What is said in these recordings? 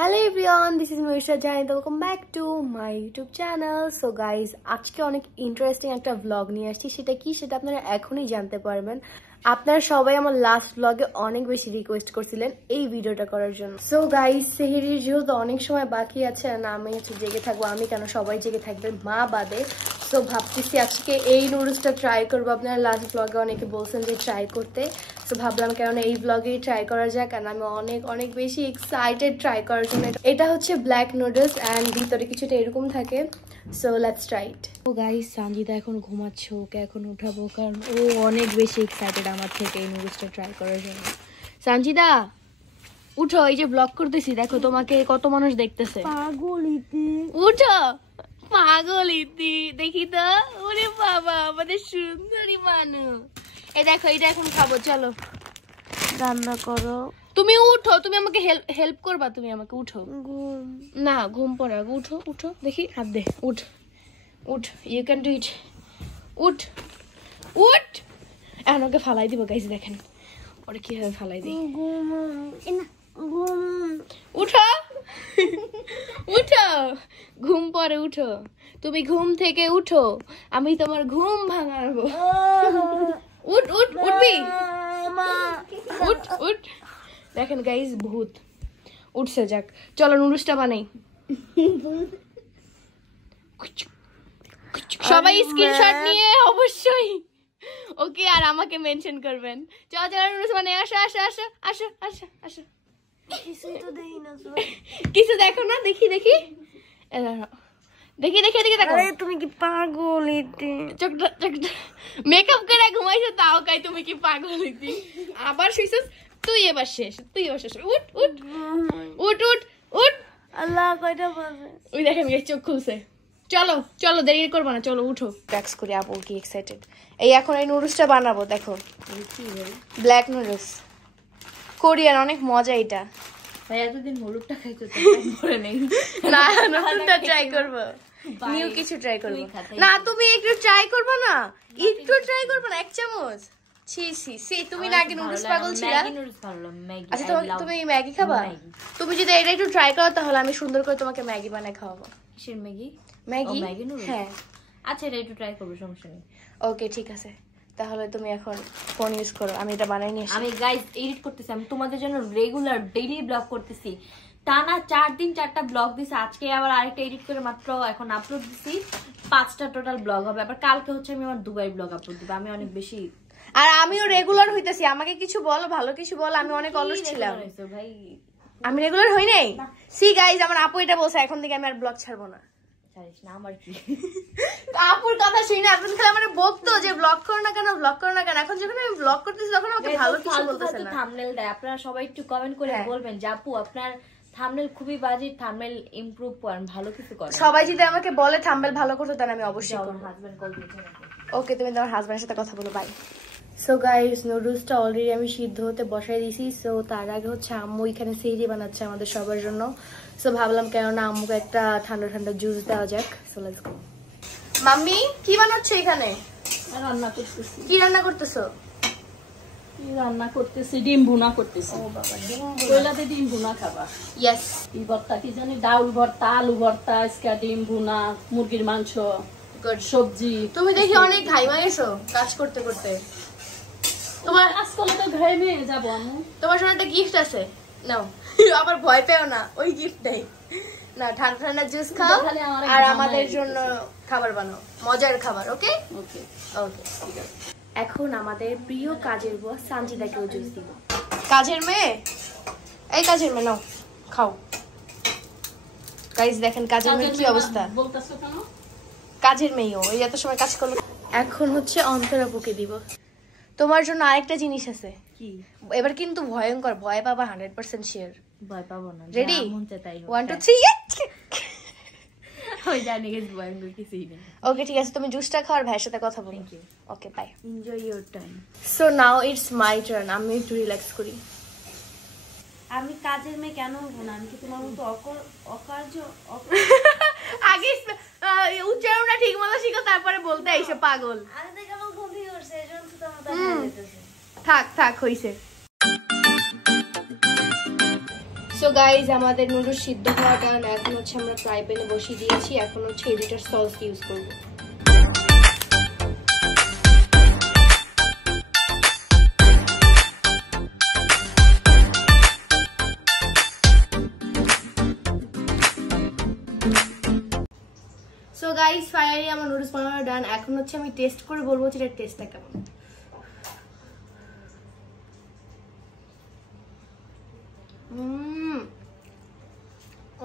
Hello everyone, this is Marisha Jain. Welcome back to my YouTube channel. So guys, আজকে অনেক interesting একটা vlog নিয়ে আসছি। সেটা কি সেটা আপনারা এখনই জানতে পারবেন। আপনারা সবাই আমার লাস্ট vlog-এ অনেক বেশি রিকোয়েস্ট করছিলেন এই ভিডিওটা করার জন্য। সো গাইস, সেহরির যেহেতু অনেক সময় বাকি আছে আর আমি হচ্ছে জেগে থাকবো, আমি কেন সবাই জেগে থাকবে মা বাদে। সো ভাবতেছি আজকে এই নুডলসটা ট্রাই করবো। আপনারা লাস্ট vlog-এ অনেকে বলছেন যে ট্রাই করতে, সো ভাবলাম কেন এই vlog-এই ট্রাই করা যাক। কারণ আমি অনেক বেশি এক্সাইটেড ট্রাই করার জন্য। এটা হচ্ছে ব্ল্যাক নুডলস এন্ড ভিতরে কিছুটা এরকম থাকে। So let's try it. Oh guys, Sanjita এখন ঘুমাচ্ছে, ওকে এখন উঠাবো কারণ ও অনেক বেশি এক্সাইটেড আমার থেকে এই নুডলসটা ট্রাই করার জন্য। সঞ্জিতা উঠো, এই যে ব্লগ করতেছি দেখো, তোমাকে কত মানুষ দেখতেছে। পাগলিতি উঠো, পাগলিতি দেখি তো। ওরে বাবা, আমাদের সুন্দরী মানুষ। এই দেখো, এটা এখন খাবো, চলো রান্না করো। তুমি উঠো, তুমি আমাকে হেল্প করবা, তুমি আমাকে উঠো। ঘুম না, ঘুম পড়া, উঠো উঠো দেখি, হাত দে, উঠ উঠ, ইউ ক্যান ডু ইট, উঠ উঠ। এখন ওকে ফালাই দিব গাইস, দেখেন ওরে কিভাবে ফালাই দিই। উঠো উঠো, ঘুম পরে উঠো, তুমি ঘুম থেকে উঠো, আমি তোমার ঘুম ভাঙাবো। উঠ উঠ, উঠবি, উঠ উঠ। দেখেন গাইস, ভূত উঠছে। যাক চলো নুডলসটা বানাই। সবাই স্ক্রিনশট নিয়ে অবশ্যই ওকে আর আমাকে মেনশন করবেন। চলো চলো নুডলস বানাই। আসো আসো আসো আসো আসো আসো। কিছু দেখো না, দেখি দেখি দেখি দেখি দেখি দেখো। তুমি কি পাগল? মেকআপ করে ঘুমাইছো তাও কাই তুমি কি পাগল? আবার শুইছস তুই, এবার শেষ, তুই এবার শেষ। উঠ উঠ উঠ উঠ উঠ। আল্লাহ কয়টা বাজে? ওই দেখেন গাইস, চোখ খুলছে। চলো চলো, দেরি করবো না, চলো উঠো। ট্যাক্স করি, আপু কি এক্সাইটেড। এই এখন এই নুডলসটা বানাবো, দেখো ব্ল্যাক নুডলস, কোরিয়ান, অনেক মজা এটা। ভাই এতদিন হলুদটা খাইছো তো মনে নেই না, নতুনটা ট্রাই করব, নিউ কিছু ট্রাই করব। না তুমি একটু ট্রাই করবে না, একটু ট্রাই করবে না, এক চামচ। ছি ছি ছি, তুমি না আগে নুডলস পাগল ছিলা। আচ্ছা তুমি ম্যাগি খাবা? তুমি যদি এটা একটু ট্রাই করো তাহলে আমি সুন্দর করে তোমাকে ম্যাগি বানাই খাওয়াবো। কিসের ম্যাগি? ম্যাগি নুডলস, হ্যাঁ। আচ্ছা এটা একটু ট্রাই করব, সমস্যা নেই। ওকে ঠিক আছে, তাহলে তুমি এখন ফোন ইউজ করো, আমি এটা বানাই নিয়ে আসি। আমি গাইস এডিট করতেছি, আমি তোমাদের জন্য রেগুলার ডেইলি ব্লগ করতেছি। টানা 4 দিন 4টা ব্লগ দিছি। আজকে আবার আরেকটা এডিট করে মাত্র এখন আপলোড দিছি। 5টা টোটাল ব্লগ হবে। আবার কালকে হচ্ছে আমি আমার দুবাই ব্লগ আপলোড দিব। আমি অনেক বেশি, আর আমিও রেগুলার হইতেছি। আমাকে কিছু বলো, ভালো কিছু বলো, আমি অনেক অলস ছিলাম। ভাই আমি রেগুলার হই নাই। সি গাইস, আমার আপু এটা বলছে এখন থেকে আমি আর ব্লগ ছাড়বো না। ছাড়িস না, আমার কি আপুর কথা শুনি না, এখন খালি মানে বকতো যে ব্লগ করো না কেন, ব্লগ করো না কেন। এখন যখন আমি ব্লগ করতেছি তখন আমাকে ভালো কিছু বলতেছে না। থাম্বনেল দেয়, আপনারা সবাই একটু কমেন্ট করে বলবেন যে আপু আপনার থাম্বনেল খুবই বাজে, থাম্বনেল ইমপ্রুভ করেন, ভালো কিছু করেন। সবাই যদি আমাকে বলে থাম্বনেল ভালো করতে, তাহলে আমি অবশ্যই করব। হাজবেন্ড কল দিয়েছে নাকি? ওকে, তুমি তোমার হাজবেন্ডের সাথে কথা বলো, বাই। সো গাইস, নুডলসটা অলরেডি আমি সিদ্ধ হতে বসাই দিয়েছি। সো তার আগে হচ্ছে আম্মু এখানে সেহরি বানাচ্ছে আমাদের সবার জন্য। সো ভাবলাম কেননা আম্মুকে একটা ঠান্ডা ঠান্ডা জুস দেওয়া যাক। So let's go. মাম্মি কি বানাচ্ছো এখানে? রান্না করতেছি। কি রান্না করতেছো? রান্না করতেছি, ডিম ভুনা করতেছি। ও বাবা, ডিম কইলাতে ডিম ভুনা খাবা? ইয়েস। এই ভর্তা কি জানি, ডাউল ভর্তা, আলু ভর্তা, আজকে ডিম ভুনা, মুরগির মাংস, সবজি। তুমি দেখি অনেক ঘাইমা গেছো কাজ করতে করতে। তোমার আজকাল তো ঘাইমে যাবো আমি। তোমার জন্য একটা গিফট আছে, নাও। আবার ভয় পেও না, ওই গিফট নেই না। ঠান্ডা ঠান্ডা জুস খাও আর আমাদের জন্য খাবার বানাও, মজার খাবার। ওকে ওকে ওকে, ঠিক আছে। এখন আমাদের প্রিয় কাজের বুয়া সঞ্জিতাকেও জুস দিব। কাজের মেয়ে, এই কাজের মেয়ে নাও, খাও। গাইস দেখেন কাজের মেয়ের কি অবস্থা। বলতাছো কেন? কাজের মেয়েও ওই এত সময় কাজ করলো। এখন হচ্ছে অন্তরাপুকে দিব। তোমার জন্য আরেকটা জিনিস আছে। কি? এবার কিন্তু ভয়ঙ্কর, ভয় পাবা 100% শিওর। ভয় পাবো না, রেডি? মন চায় তাই 1 2 3। ওই জানি গেছে ভয়ঙ্কর কিছুই না। ওকে ঠিক আছে, তুমি জুসটা খাও আর ভাইয়ের সাথে কথা বলো। Thank you. Okay bye, enjoy your time. So now it's my turn. আমি একটু রিল্যাক্স করি। আমি কাজের মেয়ে কেন হবো না? আমি কি তোমার মতো অকার্য? আগে উচ্চারণটা ঠিক মতো শিখো, তারপরে বলতে আইসো পাগল। আগে থেকে আমার ঘুমিয়ে উঠছে, এজন্য তো আমার দেখা যাইতেছে। থাক থাক, হইছে। সো গাইজ আমাদের নুডলস সিদ্ধ হওয়া ডান। এখন হচ্ছে আমরা ফ্রাই প্যানে বসিয়ে দিয়েছি। এখন হচ্ছে এডিটার সস ইউজ করব। সো গাইজ ফাইনালি আমার নুডলস বানানো ডান। এখন হচ্ছে আমি টেস্ট করে বলবো যে এটার টেস্টটা কেমন।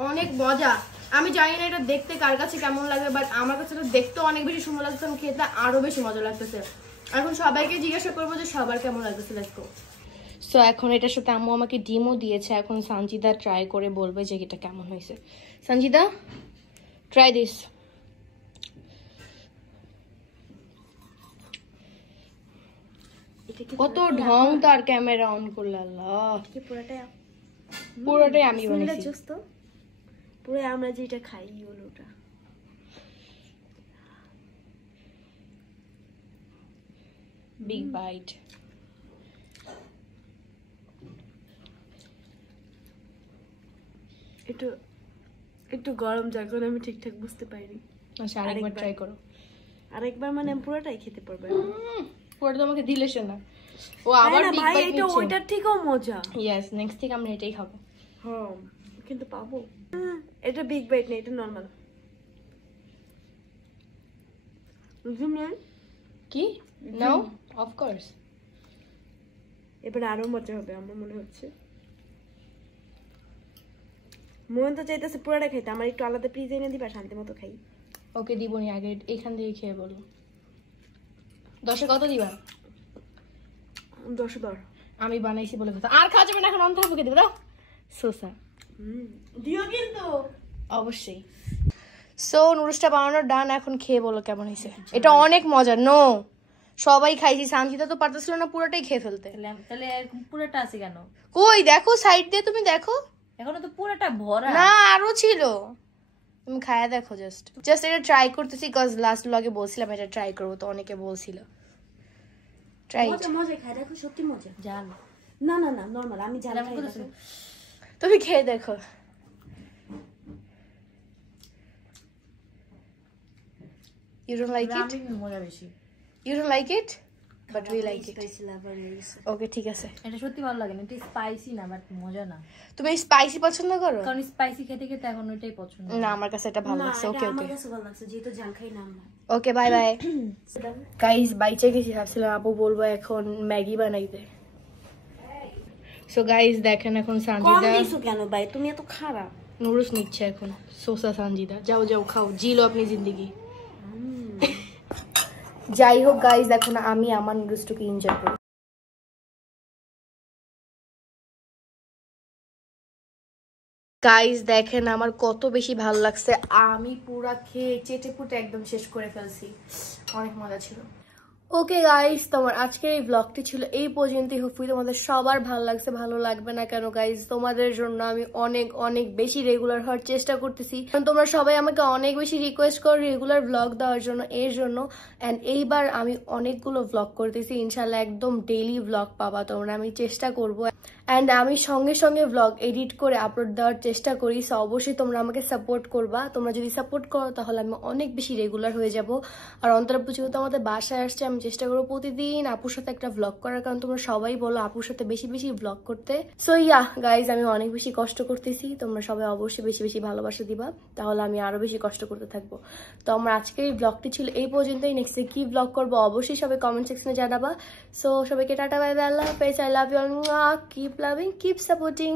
অনেক মজা। আমি জানি না এটা দেখতে কার কাছে কেমন লাগবে, বাট আমার কাছে এটা দেখতে অনেক বেশি সুন্দর লাগছে, আমি খেতে আরো বেশি মজা লাগতেছে। এখন সবাইকে জিজ্ঞাসা করবো যে সবার কেমন লাগতেছে। দেখো সো এখন এটার সাথে আম্মু আমাকে ডিমও দিয়েছে। এখন সঞ্জিদা ট্রাই করে বলবে যে এটা কেমন হয়েছে। Sanjida try this. কত ঢং তার ক্যামেরা অন করলে। আল্লাহ পুরোটাই আমি বানাইছি। পুরো আমরা যেটা খাই হলো ওটা। Big byte. একটু একটু গরম যার কারণে আমি ঠিকঠাক বুঝতে পারিনি। আচ্ছা আরেকবার ট্রাই করো। আরেকবার মানে আমি পুরোটাই খেতে পারবো। পুরোটা তোমাকে দিলে সে না। ও আবার বিগ ভাই বাইট এটা নিচ্ছে। ওইটার থেকেও মজা। ইয়েস নেক্সট থেকে আমরা এটাই খাবো। হ্যাঁ কিন্তু পাবো। এটা বিগ বাইট না, এটা নরমাল। কি নাও অফ কোর্স। এবার আরো মজা হবে আমার মনে হচ্ছে। মন তো চাইতেছে পুরোটা খাইতে। আমার একটু আলাদা পিস এনে দিবা, শান্তি মতো খাই। ওকে দিবনি, আগে এখান থেকে খেয়ে বলো। 10-এ কত দিবা? 10-এ 10। আমি বানাইছি বলে কথা। আর খাওয়া যাবে না, এখন অন থাকবো। দেবো দাও সোসা দিও কিন্তু অবশ্যই। সো নুডলসটা বানানো ডান। এখন খেয়ে বলো কেমন হয়েছে। এটা অনেক মজা। নো সবাই খাইছি, সানজিদা তো পারতেছিল না পুরোটাই খেয়ে ফেলতে। তাহলে এরকম পুরোটা আছে কেন? কই দেখো সাইড দিয়ে, তুমি দেখো। এখনো তো পুরোটা ভরা। না আরো ছিল, তুমি খায়া দেখো। জাস্ট এটা ট্রাই করতেছি কজ লাস্ট ব্লগে বলছিলাম এটা ট্রাই করবো, তো অনেকে বলছিল ট্রাই। মজা মজা খাই দেখো, সত্যি মজা। জান না না না নরমাল, আমি জানি না। তুমি খেয়ে দেখো। You don't like it? মজা বেশি। You don't like it? But we like it. Okay, ঠিক আছে। এটা সত্যি ভালো লাগে না, এটা স্পাইসি না বাট মজা না। তুমি স্পাইসি পছন্দ করো? কারণ স্পাইসি খেতে খেতে এখন ওইটাই পছন্দ। না আমার কাছে এটা ভালো লাগছে। ওকে ওকে আমার কাছে ভালো লাগছে যেহেতু জাল খাই না আমরা। Okay bye bye. গাইস বাইচে গেছি, ভাবছিলাম আপু বলবো এখন ম্যাগি বানাইতে। সো গাইস দেখেন এখন কম সানজিদা দিছো কেন ভাই, তুমি এত খারাপ। নুডলস নিচ্ছে এখন। সোসা সানজিদা যাও যাও খাও, জি লো আপনি জিন্দগি। যাই হোক গাইস এখন আমি আমার নুডলসটাকে এনজয় করি। গাইস দেখেন আমার কত বেশি ভালো লাগছে। আমি পুরা খেয়ে চেটে পুটে একদম শেষ করে ফেলছি। অনেক মজা ছিল। ওকে গাইস তোমার আজকের এই ব্লগটি ছিল এই পর্যন্তই। হোপফুলি তোমাদের সবার ভালো লাগছে। ভালো লাগবে না কেন গাইস, তোমাদের জন্য আমি অনেক অনেক বেশি রেগুলার হওয়ার চেষ্টা করতেছি। কারণ তোমরা সবাই আমাকে অনেক বেশি রিকোয়েস্ট করো রেগুলার ব্লগ দেওয়ার জন্য, এর জন্য। অ্যান্ড এইবার আমি অনেকগুলো ব্লগ করতেছি, ইনশাল্লাহ একদম ডেইলি ব্লগ পাবা তোমরা। আমি চেষ্টা করবো অ্যান্ড আমি সঙ্গে সঙ্গে ব্লগ এডিট করে আপলোড দেওয়ার চেষ্টা করি। সো অবশ্যই তোমরা আমাকে সাপোর্ট করবা। তোমরা যদি সাপোর্ট করো তাহলে আমি অনেক বেশি রেগুলার হয়ে যাব। আর অন্তরাপু যেহেতু আমাদের বাসায় আসছে, আমি চেষ্টা করবো প্রতিদিন আপুর সাথে একটা ব্লগ করার, কারণ তোমরা সবাই বলো আপুর সাথে বেশি বেশি ব্লগ করতে। সো ইয়া গাইজ আমি অনেক বেশি কষ্ট করতেছি, তোমরা সবাই অবশ্যই বেশি বেশি ভালোবাসা দিবা, তাহলে আমি আরো বেশি কষ্ট করতে থাকবো। তো আমার আজকের এই ব্লগটি ছিল এই পর্যন্তই। নেক্সটে কি ব্লগ করবো অবশ্যই সবাই কমেন্ট সেকশনে জানাবা। সো সবাইকে টাটা বাই বাই, আল্লাহ হাফেজ, I love you all, keep loving, keep supporting.